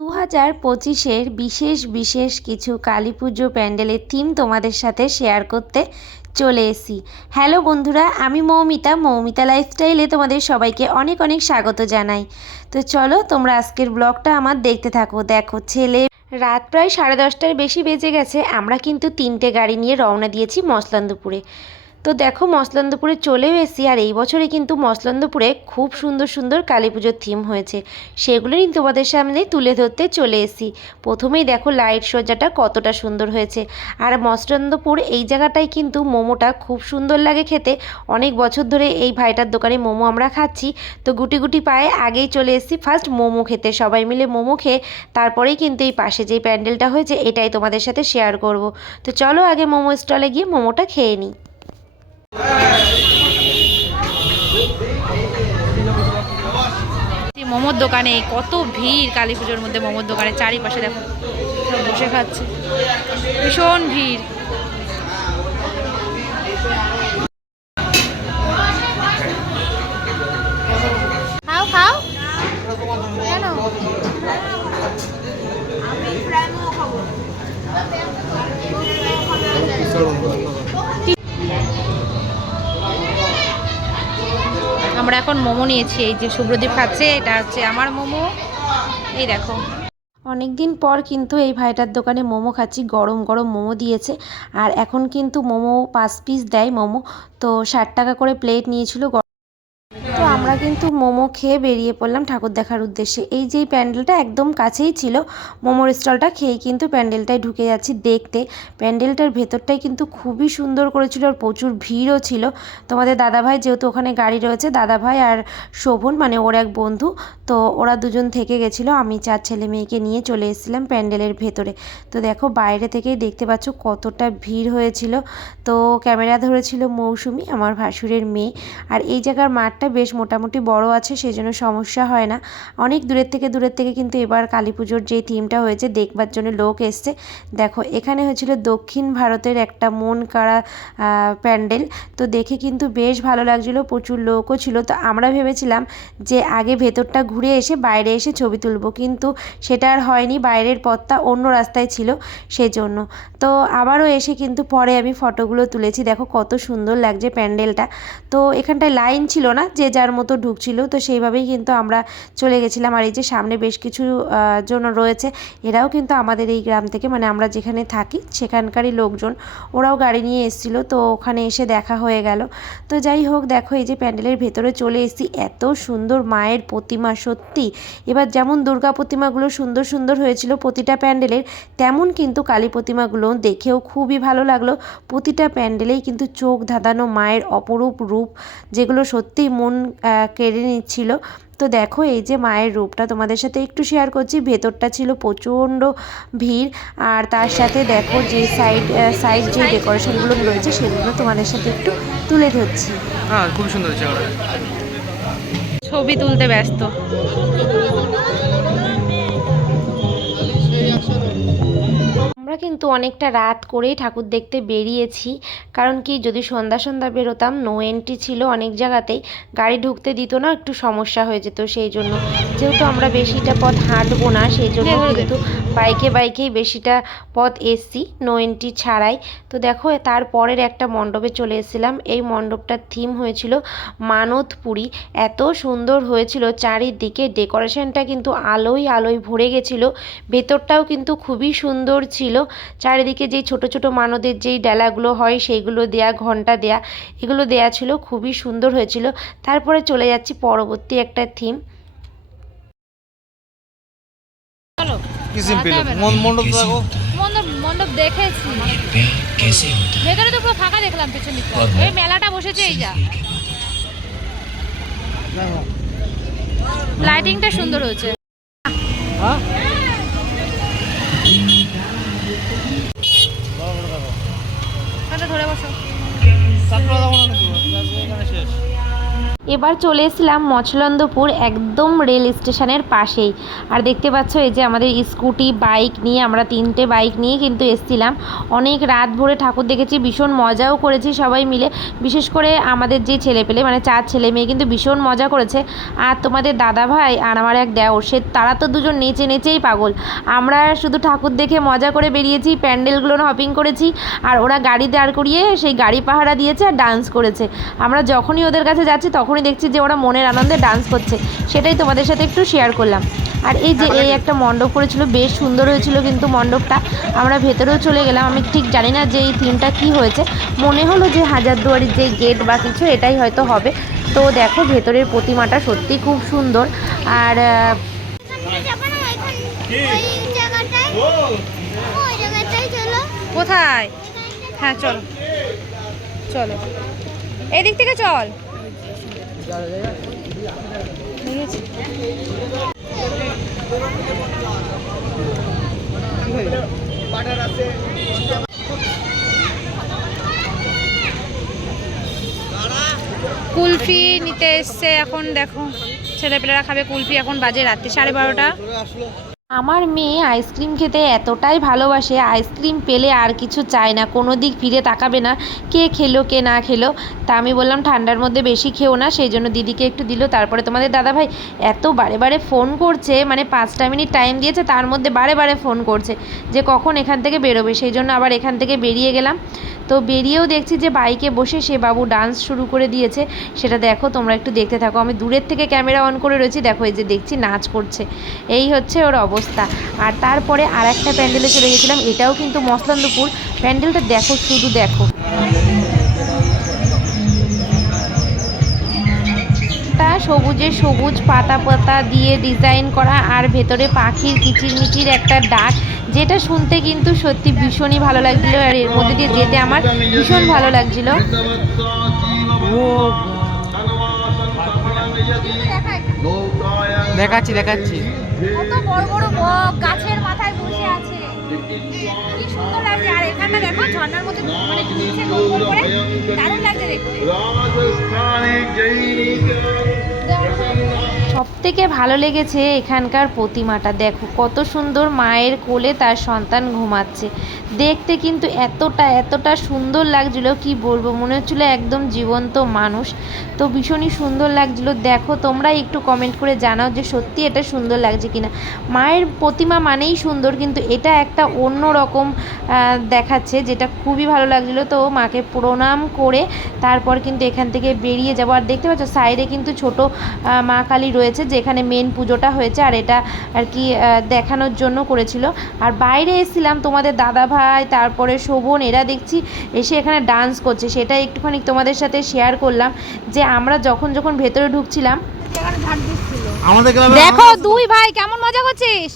দু হাজার পঁচিশের বিশেষ বিশেষ কিছু কালী পুজো প্যান্ডেলের থিম তোমাদের সাথে শেয়ার করতে চলে এসেছি। হ্যালো বন্ধুরা, আমি মৌমিতা। মৌমিতা লাইফস্টাইলে তোমাদের সবাইকে অনেক অনেক স্বাগত জানাই। তো চলো তোমরা আজকের ব্লগটা আমার দেখতে থাকো। দেখো, ছেলে রাত প্রায় সাড়ে দশটার বেশি বেজে গেছে। আমরা কিন্তু তিনটে গাড়ি নিয়ে রওনা দিয়েছি মসলান্দপুরে। তো দেখো মসলান্দপুরে চলেও এসেছি আর এই বছরে কিন্তু মসলান্দপুরে খুব সুন্দর সুন্দর কালী পুজোর থিম হয়েছে। সেগুলোই তোমাদের সামনে তুলে ধরতে চলে এসেছি। প্রথমেই দেখো লাইট সজ্জাটা কতটা সুন্দর হয়েছে। আর মসলান্দপুর এই জায়গাটায় কিন্তু মোমোটা খুব সুন্দর লাগে খেতে। অনেক বছর ধরে এই ভাইটার দোকানে মোমো আমরা খাচ্ছি। তো গুটি গুটি পায়ে আগেই চলে এসেছি ফার্স্ট মোমো খেতে। সবাই মিলে মোমো খেয়ে তারপরেই কিন্তু এই পাশে যেই প্যান্ডেলটা হয়েছে, এটাই তোমাদের সাথে শেয়ার করব। তো চলো আগে মোমো স্টলে গিয়ে মোমোটা খেয়ে নিই। মোমোর দোকানে কত ভিড় কালী পুজোর মধ্যে মোমোর দোকানে, চারিপাশে দেখো, সব বসে খাচ্ছে। ভীষণ ভিড়। আমরা এখন মোমো নিয়েছি, এই যে শুভ্রদীপ খাচ্ছে, এটা হচ্ছে আমার মোমো। এই দেখো। অনেক দিন পর কিন্তু এই ভাইটার দোকানে মোমো খাচ্ছি, গরম গরম মোমো দিয়েছে। আর এখন কিন্তু মোমো পাঁচ পিস দেয় মোমো, তো ষাট টাকা করে প্লেট নিয়েছিল আমরা কিন্তু মোমো খেয়ে বেরিয়ে পড়লাম ঠাকুর দেখার উদ্দেশ্যে। এই যে প্যান্ডেলটা একদম কাছেই ছিল, মোমোর স্টলটা খেয়েই কিন্তু প্যান্ডেলটায় ঢুকে যাচ্ছি দেখতে। প্যান্ডেলটার ভেতরটাই কিন্তু খুবই সুন্দর করেছিল আর প্রচুর ভিড়ও ছিল। তোমাদের দাদাভাই যেহেতু ওখানে গাড়ি রয়েছে, দাদাভাই আর শোভন মানে ওর এক বন্ধু, তো ওরা দুজন থেকে গেছিল। আমি চার ছেলে মেয়েকে নিয়ে চলে এসেছিলাম প্যান্ডেলের ভেতরে। তো দেখো বাইরে থেকেই দেখতে পাচ্ছ কতটা ভিড় হয়েছিল। তো ক্যামেরা ধরেছিল মৌসুমি, আমার ভাসুরের মেয়ে। আর এই জায়গার মাঠটা বেশ মোটামুটি বড় আছে সেই জন্য সমস্যা হয় না। অনেক দূরের থেকে দূরের থেকে কিন্তু এবার কালী পুজোর যে থিমটা হয়েছে, দেখবার জন্য লোক এসছে। দেখো, এখানে হয়েছিল দক্ষিণ ভারতের একটা মন কাড়া প্যান্ডেল। তো দেখে কিন্তু বেশ ভালো লাগছিল, প্রচুর লোকও ছিল। তো আমরা ভেবেছিলাম যে আগে ভেতরটা ঘুরে এসে বাইরে এসে ছবি তুলব, কিন্তু সেটা আর হয়নি, বাইরের পথটা অন্য রাস্তায় ছিল সেজন্য। তো আবারও এসে কিন্তু পরে আমি ফটোগুলো তুলেছি। দেখো কত সুন্দর লাগছে প্যান্ডেলটা। তো এখানটায় লাইন ছিল না, যে যার মতো ঢুকছিল, তো সেইভাবেই কিন্তু আমরা চলে গেছিলাম। আর এই যে সামনে বেশ কিছু জন রয়েছে, এরাও কিন্তু আমাদের এই গ্রাম থেকে মানে আমরা যেখানে থাকি, সেখানকারই লোকজন, ওরাও গাড়ি নিয়ে এসেছিল, তো ওখানে এসে দেখা হয়ে গেল। তো যাই হোক, দেখো এই যে প্যান্ডেলের ভেতরে চলে এসেছি, এত সুন্দর মায়ের প্রতিমা, সত্যি। এবার যেমন দুর্গা প্রতিমাগুলো সুন্দর সুন্দর হয়েছিল প্রতিটা প্যান্ডেলের, তেমন কিন্তু কালী প্রতিমাগুলো দেখেও খুবই ভালো লাগল। প্রতিটা প্যান্ডেলেই কিন্তু চোখ ধাঁধানো মায়ের অপরূপ রূপ, যেগুলো সত্যিই মন কেড়ে নিচ্ছিল। তো দেখো এই যে মায়ের রূপটা তোমাদের সাথে একটু শেয়ার করছি। ভেতরটা ছিল প্রচণ্ড ভিড়। আর তার সাথে দেখো যে সাইড সাইড যে ডেকোরেশনগুলো রয়েছে সেগুলো তোমাদের সাথে একটু তুলে ধরছি। হ্যাঁ খুব সুন্দর ছবি তুলতে ব্যস্ত। আমরা কিন্তু অনেকটা রাত করেই ঠাকুর দেখতে বেরিয়েছি। কারণ কি যদি সন্ধ্যা সন্ধ্যা বেরোতাম নো এন্ট্রি ছিল অনেক জায়গাতেই গাড়ি ঢুকতে দিত না একটু সমস্যা হয়ে যেত সেই জন্য। যেহেতু আমরা বেশিটা পথ হাঁটবো না সেই জন্য কিন্তু বাইকে বাইকেই বেশিটা পথ এসছি নো এন্ট্রি ছাড়াই। তো দেখো তারপরের একটা মণ্ডপে চলে এসেছিলাম। এই মণ্ডপটার থিম হয়েছিল মানতপুরি। এত সুন্দর হয়েছিল চারিদিকে ডেকোরেশনটা কিন্তু আলোয় আলোয় ভরে গেছিল। ভেতরটাও কিন্তু খুবই সুন্দর ছিল। চারিদিকে যেই ছোট ছোট মানদের যেই ডালাগুলো হয় সেইগুলো দেয়া ঘণ্টা দেয়া এগুলো দেয়া ছিল খুবই সুন্দর হয়েছিল। তারপরে চলে যাচ্ছি পরবর্তী একটা থিম। মণ্ডপ দেখেছি। ভেতরে তো পুরো ফাঁকা দেখলাম পেছন দিকটা। এই মেলাটা বসেছে এই যা। লাইটিংটা সুন্দর হয়েছে। হ্যাঁ? ধরে বসো। তারপরে দেখো না কিন্তু এখানে শেষ। এবার চলে এসেছিলাম মছলন্দপুর একদম রেল স্টেশনের পাশেই। আর দেখতে পাচ্ছ এই যে আমাদের স্কুটি, বাইক নিয়ে আমরা তিনটে বাইক নিয়ে কিন্তু এসেছিলাম। অনেক রাত ভরে ঠাকুর দেখেছি, ভীষণ মজাও করেছি সবাই মিলে। বিশেষ করে আমাদের যে ছেলে পেলে মানে চার ছেলে মেয়ে কিন্তু ভীষণ মজা করেছে। আর তোমাদের দাদা ভাই আর আমার এক দেওর, সে, তারা তো দুজন নেচে নেচেই পাগল। আমরা শুধু ঠাকুর দেখে মজা করে বেরিয়েছি, প্যান্ডেলগুলো হপিং করেছি, আর ওরা গাড়ি দাঁড় করিয়ে সেই গাড়ি পাহারা দিয়েছে আর ডান্স করেছে। আমরা যখনই ওদের কাছে যাচ্ছি তখনই দেখছি যে ওরা মনের আনন্দে ডান্স করছে। সেটাই তোমাদের সাথে একটু শেয়ার করলাম। আর এই যে এই একটা মণ্ডপ করেছিল বেশ সুন্দর হয়েছিল কিন্তু মণ্ডপটা। আমরা ভেতরেও চলে গেলাম। আমি ঠিক জানি না যে এই থিমটা কী হয়েছে। মনে হলো যে হাজারদুয়ারির যে গেট বা কিছু এটাই হয়তো হবে। তো দেখো ভেতরের প্রতিমাটা সত্যি খুব সুন্দর। আর কোথায়? হ্যাঁ চলো। চলো। এদিক থেকে চল। কুলফি নিতে এসছে এখন দেখো ছেলেপেলেরা খাবে কুলফি এখন বাজে রাত্রি সাড়ে বারোটা। আমার মেয়ে আইসক্রিম খেতে এতটাই ভালোবাসে, আইসক্রিম পেলে আর কিছু চায় না, কোনো দিক ফিরে তাকাবে না, কে খেলো, কে না খেলো। তা আমি বললাম, ঠান্ডার মধ্যে বেশি খেও না। সেই জন্য দিদিকে একটু দিল। তারপরে তোমাদের দাদাভাই এত বারে বারে ফোন করছে মানে পাঁচটা মিনিট টাইম দিয়েছে, তার মধ্যে বারে বারে ফোন করছে যে কখন এখান থেকে বেরোবে। সেই জন্য আবার এখান থেকে বেরিয়ে গেলাম। তো বেরিয়েও দেখছি যে বাইকে বসে সে বাবু ডান্স শুরু করে দিয়েছে। সেটা দেখো, তোমরা একটু দেখতে থাকো। আমি দূরের থেকে ক্যামেরা অন করে রয়েছি। দেখো, এই যে দেখছি, নাচ করছে। এই হচ্ছে ওর অবস্থা। আর তারপরে আর একটা প্যান্ডেলে চলে গেছিলাম, এটাও কিন্তু মসলান্দপুর। প্যান্ডেলটা দেখো, শুধু দেখো। সবুজে সবুজ পাতা পাতা দিয়ে ডিজাইন করা, আর ভেতরে পাখির কিচিরমিচির একটা ডাক, যেটা শুনতে কিন্তু সত্যি ভীষণই ভালো লাগছিল, আর এর মধ্যে দিয়ে যেতে আমার ভীষণ ভালো লাগছিল। দেখাচ্ছি দেখাচ্ছি। কত বড় বড় বক গাছের মাথায় বসে আছে। কি সুন্দর লাগছে। আর এখানটা দেখো ঝর্ণার মধ্যে মানে নিচে গোল করে দারুণ লাগছে দেখতে। সব থেকে ভালো লেগেছে এখানকার প্রতিমাটা। দেখো, কত সুন্দর মায়ের কোলে তার সন্তান ঘুমাচ্ছে। দেখতে কিন্তু এতটা এতটা সুন্দর লাগছিল, কি বলব? মনে হচ্ছিল একদম জীবন্ত মানুষ। তো ভীষণই সুন্দর লাগছিল। দেখো, তোমরা একটু কমেন্ট করে জানাও যে সত্যি এটা সুন্দর লাগছে কিনা। মায়ের প্রতিমা মানেই সুন্দর, কিন্তু এটা একটা অন্য রকম দেখাচ্ছে, যেটা খুবই ভালো লাগছিল। তো মাকে প্রণাম করে তারপর কিন্তু এখান থেকে বেরিয়ে যাব। আর দেখতে পাচ্ছ, সাইডে কিন্তু ছোট মা কালী রয়েছে যেখানে মেন পুজোটা হয়েছে আর এটা আর কি দেখানোর জন্য করেছিল। আর বাইরে এসেছিলাম তোমাদের দাদা ভাই তারপরে শোভন এরা দেখছি এসে এখানে ডান্স করছে। সেটা একটুখানি তোমাদের সাথে শেয়ার করলাম যে আমরা যখন যখন ভেতরে ঢুকছিলাম দেখো দুই ভাই কেমন মজা করছিস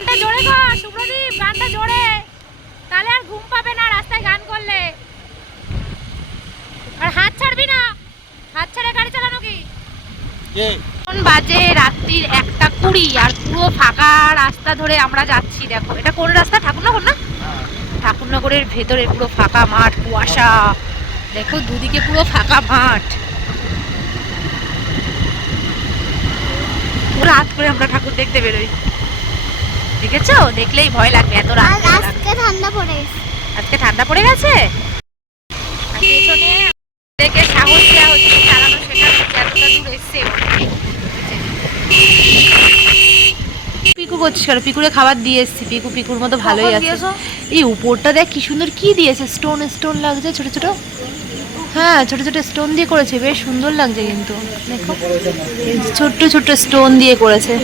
গানটা জোরে কর সুপ্রদীপ গানটা জোরে তাহলে আর ঘুম পাবে না রাস্তায় গান করলে আর হাত ছাড়বি না হাত ছেড়ে গাড়ি চালানো কি এখন বাজে রাত্রির একটা কুড়ি আর পুরো ফাঁকা রাস্তা ধরে আমরা যাচ্ছি দেখো। এটা কোন রাস্তা? ঠাকুরনগর না? ঠাকুরনগরের ভেতরে পুরো ফাঁকা মাঠ কুয়াশা। দেখো দুদিকে পুরো ফাঁকা মাঠ। রাত করে আমরা ঠাকুর দেখতে বেরোই। দেখেছ? দেখলেই ভয় লাগবে এত রাত। আজকে ঠান্ডা পড়ে গেছে। আজকে ঠান্ডা পড়ে গেছে আর পেছনে দেখে সাহস দেওয়া হচ্ছে চালানো শেখানো হচ্ছে এতটা দূর এসছে পিকু করছিস কেন? পিকুরে খাবার দিয়ে এসছি পিকু পিকুর মতো ভালোই আছে। এই উপরটা দেখ কি সুন্দর কি দিয়েছে স্টোন স্টোন লাগছে ছোট ছোট। হ্যাঁ ছোট ছোট স্টোন দিয়ে করেছে বেশ সুন্দর লাগছে কিন্তু। দেখো ছোট্ট ছোট্ট স্টোন দিয়ে করেছে।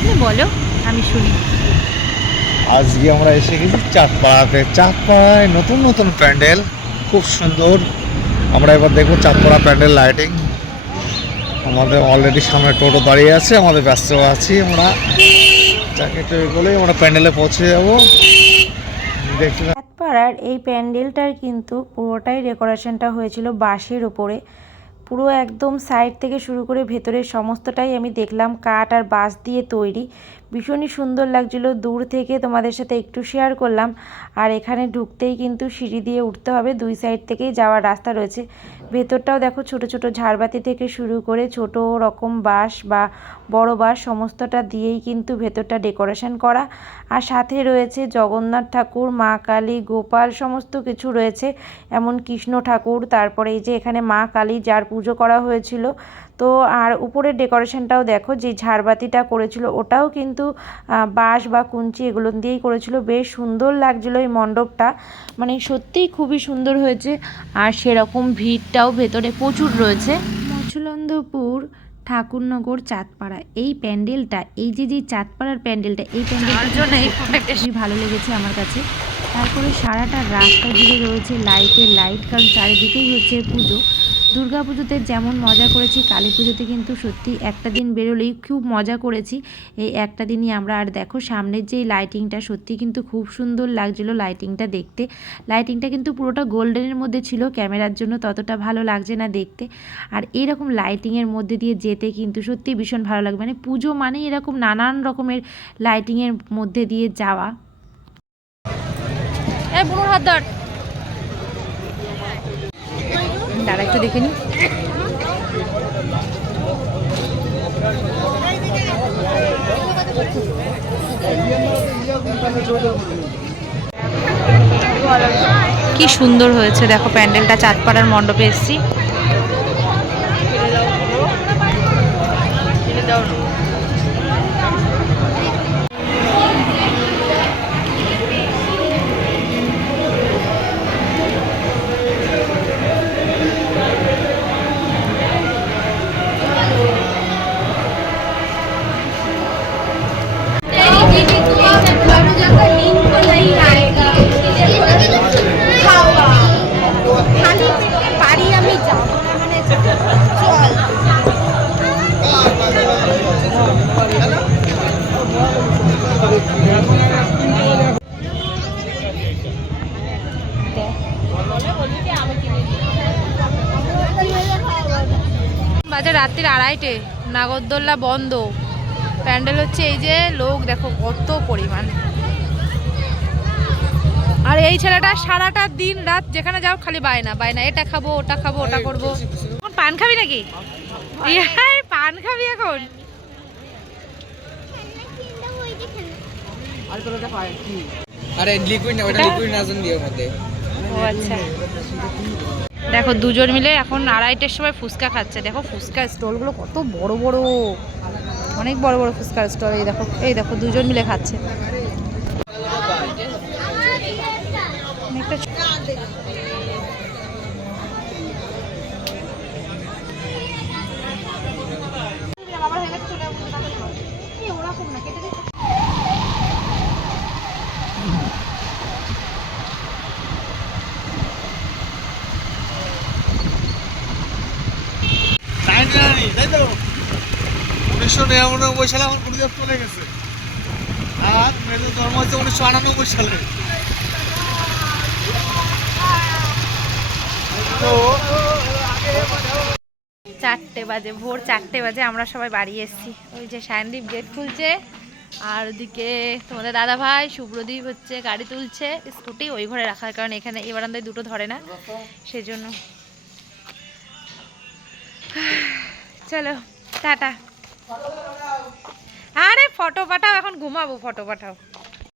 তুমি বলো আমি শুনি। আজকে আমরা এসে গেছি চাঁদপাড়াতে। চাঁদপাড়ায় নতুন নতুন প্যান্ডেল খুব সুন্দর। আমরা এবার দেখব চাঁদপাড়া প্যান্ডেল লাইটিং আমাদের অলরেডি সামনে টোটো দাঁড়িয়ে আছে, আমাদের ব্যস্ত আছি আমরা। টাকরি করলেই আমরা প্যান্ডেলে পৌঁছে যাব। দেখতে এই প্যান্ডেলটার কিন্তু পুরোটাই ডেকোরেশনটা হয়েছিল বাঁশের উপরে। পুরো একদম সাইড থেকে শুরু করে ভেতরের সমস্তটাই আমি দেখলাম, কাঠ আর বাঁশ দিয়ে তৈরি। ভীষণই সুন্দর লাগছিল। দূর থেকে তোমাদের সাথে একটু শেয়ার করলাম। আর এখানে ঢুকতেই কিন্তু সিঁড়ি দিয়ে উঠতে হবে। দুই সাইড থেকেই যাওয়ার রাস্তা রয়েছে। ভেতরটাও দেখো ছোট ছোট ঝাড়বাতি থেকে শুরু করে ছোট রকম বাঁশ বা বড় বাঁশ সমস্তটা দিয়েই কিন্তু ভেতরটা ডেকোরেশন করা। আর সাথে রয়েছে জগন্নাথ ঠাকুর, মা কালী, গোপাল সমস্ত কিছু রয়েছে। এমন কৃষ্ণ ঠাকুর, তারপরে এই যে এখানে মা কালী যার পুজো করা হয়েছিল তো আর উপরের ডেকোরেশনটাও দেখো যে ঝাড়বাতিটা করেছিল ওটাও কিন্তু বাঁশ বা কুঞ্চি এগুলো দিয়েই করেছিল। বেশ সুন্দর লাগছিল এই মণ্ডপটা। মানে সত্যিই খুবই সুন্দর হয়েছে। আর সেরকম ভিড়টাও ভেতরে প্রচুর রয়েছে। মচলন্দপুর ঠাকুরনগর চাঁদপাড়া। এই প্যান্ডেলটা এই যে যে চাঁদপাড়ার প্যান্ডেলটা এই প্যান্ডেলটা খুবই ভালো লেগেছে আমার কাছে। তারপরে সারাটা রাস্তা জুড়ে রয়েছে লাইটের লাইট, কারণ চারিদিকেই হচ্ছে পুজো। দুর্গা পুজোতে যেমন মজা করেছি, কালী পুজোতে কিন্তু সত্যি একটা দিন বেরোলেই খুব মজা করেছি। এই একটা দিনই আমরা আর দেখো, সামনের যে লাইটিংটা সত্যি কিন্তু খুব সুন্দর লাগছিল লাইটিংটা দেখতে। লাইটিংটা কিন্তু পুরোটা গোল্ডেনের মধ্যে ছিল, ক্যামেরার জন্য ততটা ভালো লাগছে না দেখতে। আর এরকম লাইটিংয়ের মধ্যে দিয়ে যেতে কিন্তু সত্যি ভীষণ ভালো লাগবে। মানে পুজো মানে এরকম নানান রকমের লাইটিংয়ের মধ্যে দিয়ে যাওয়া। এই বুনুর হাত ধর। দাঁড়া, একটু দেখে নি। কি সুন্দর হয়েছে, দেখো প্যান্ডেলটা, চাঁদপাড়ার মণ্ডপে এসেছি। আড়াইটে নাগরদোল্লা বন্ধ। প্যান্ডেল হচ্ছে এই যে, লোক দেখো কত পরিমাণ। আর এই ছেলেটা সারাটা দিন রাত যেখানে যাও খালি বায়না বায়না, এটা খাব, ওটা খাব, ওটা করব। এখন পান খাবি নাকি? পান খাবি এখন। আরে লিকুইড না, ওটা লিকুইড নাজন দিয়ে মধ্যে। ও আচ্ছা। দেখো, দুজন মিলে এখন আড়াইটের সময় ফুচকা খাচ্ছে। দেখো, ফুচকা স্টলগুলো কত বড় বড়। অনেক বড় বড় ফুচকার স্টল। এই দেখো এই দেখো, দুজন মিলে খাচ্ছে। ছ- তাই তো উনিশশো নিরানব্বই সালে আমার গুরুদেব চলে গেছে। আর মেয়েদের জন্ম হচ্ছে উনিশশো আটানব্বই সালে। তো চারটে বাজে, ভোর চারটে বাজে আমরা সবাই বাড়ি এসেছি। ওই যে সায়নদীপ গেট খুলছে, আর ওদিকে তোমাদের দাদা ভাই শুভ্রদীপ হচ্ছে, গাড়ি তুলছে, স্কুটি ওই ঘরে রাখার কারণ এখানে এই বারান্দায় দুটো ধরে না, সেজন্য। চলো, টাটা। আরে ফটো পাঠাও এখন ঘুমাবো ফটো পাঠাও।